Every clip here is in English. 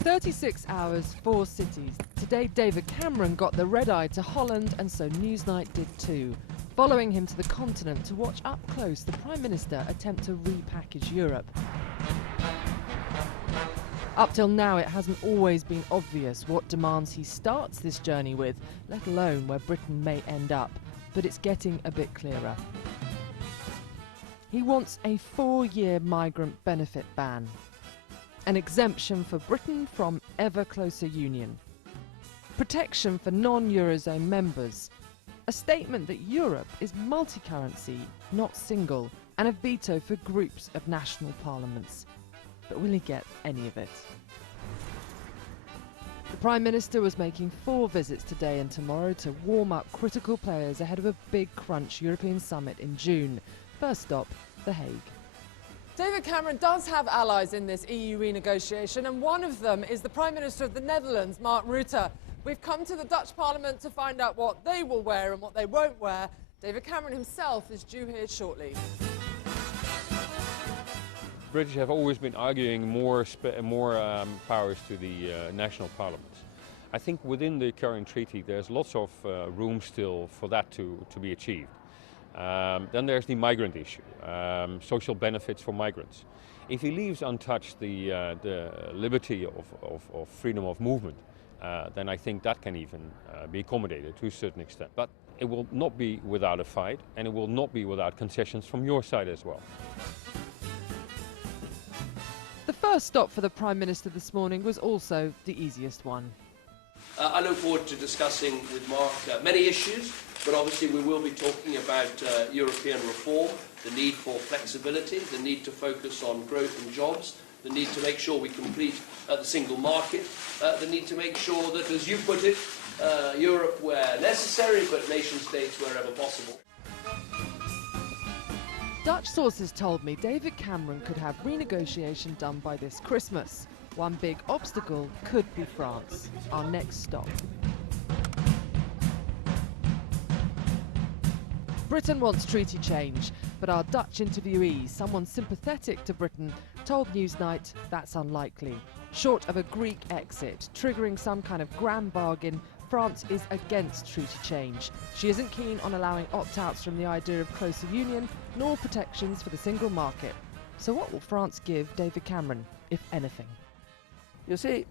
36 hours, 4 cities. Today, David Cameron got the red eye to Holland, and so Newsnight did too. Following him to the continent to watch up close the Prime Minister attempt to repackage Europe. Up till now, it hasn't always been obvious what demands he starts this journey with, let alone where Britain may end up. But it's getting a bit clearer. He wants a 4-year migrant benefit ban. An exemption for Britain from ever closer union. Protection for non-Eurozone members. A statement that Europe is multi-currency, not single, and a veto for groups of national parliaments. But will he get any of it? The Prime Minister was making 4 visits today and tomorrow to warm up critical players ahead of a big crunch European summit in June. First stop, The Hague. David Cameron does have allies in this EU renegotiation, and one of them is the Prime Minister of the Netherlands, Mark Rutte. We've come to the Dutch Parliament to find out what they will wear and what they won't wear. David Cameron himself is due here shortly. British have always been arguing more powers to the national parliaments. I think within the current treaty there's lots of room still for that to be achieved. Then there's the migrant issue, social benefits for migrants. If he leaves untouched the liberty of freedom of movement, then I think that can even be accommodated to a certain extent. But it will not be without a fight, and it will not be without concessions from your side as well. The first stop for the Prime Minister this morning was also the easiest one. I look forward to discussing with Mark many issues, but obviously we will be talking about European reform, the need for flexibility, the need to focus on growth and jobs, the need to make sure we complete the single market, the need to make sure that, as you put it, Europe where necessary, but nation-states wherever possible. Dutch sources told me David Cameron could have renegotiation done by this Christmas. One big obstacle could be France, our next stop. Britain wants treaty change, but our Dutch interviewee, someone sympathetic to Britain, told Newsnight that's unlikely. Short of a Greek exit, triggering some kind of grand bargain, France is against treaty change. She isn't keen on allowing opt-outs from the idea of closer union, nor protections for the single market. So what will France give David Cameron, if anything? You see,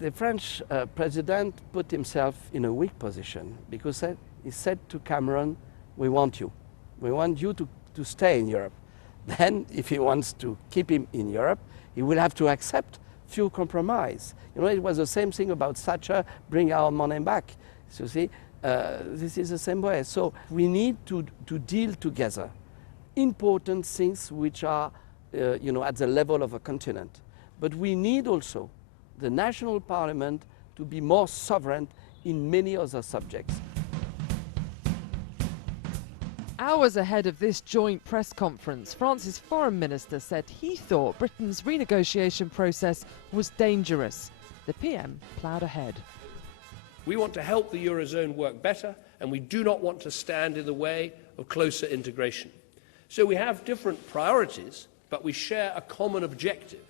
the French president put himself in a weak position because he said to Cameron, we want you. We want you to stay in Europe. Then, if he wants to keep him in Europe, he will have to accept few compromise. You know, it was the same thing about Thatcher, bring our money back. So, see, this is the same way. So we need to deal together important things which are, at the level of a continent. But we need also the national parliament to be more sovereign in many other subjects. Hours ahead of this joint press conference, France's foreign minister said he thought Britain's renegotiation process was dangerous. The PM ploughed ahead. We want to help the Eurozone work better, and we do not want to stand in the way of closer integration. So we have different priorities, but we share a common objective.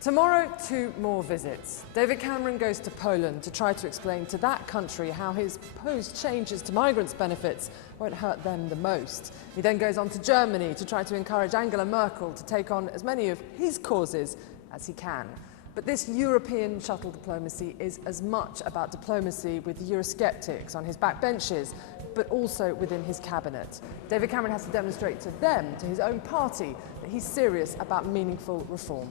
Tomorrow, 2 more visits. David Cameron goes to Poland to try to explain to that country how his proposed changes to migrants' benefits won't hurt them the most. He then goes on to Germany to try to encourage Angela Merkel to take on as many of his causes as he can. But this European shuttle diplomacy is as much about diplomacy with Eurosceptics on his backbenches, but also within his cabinet. David Cameron has to demonstrate to them, to his own party, that he's serious about meaningful reform.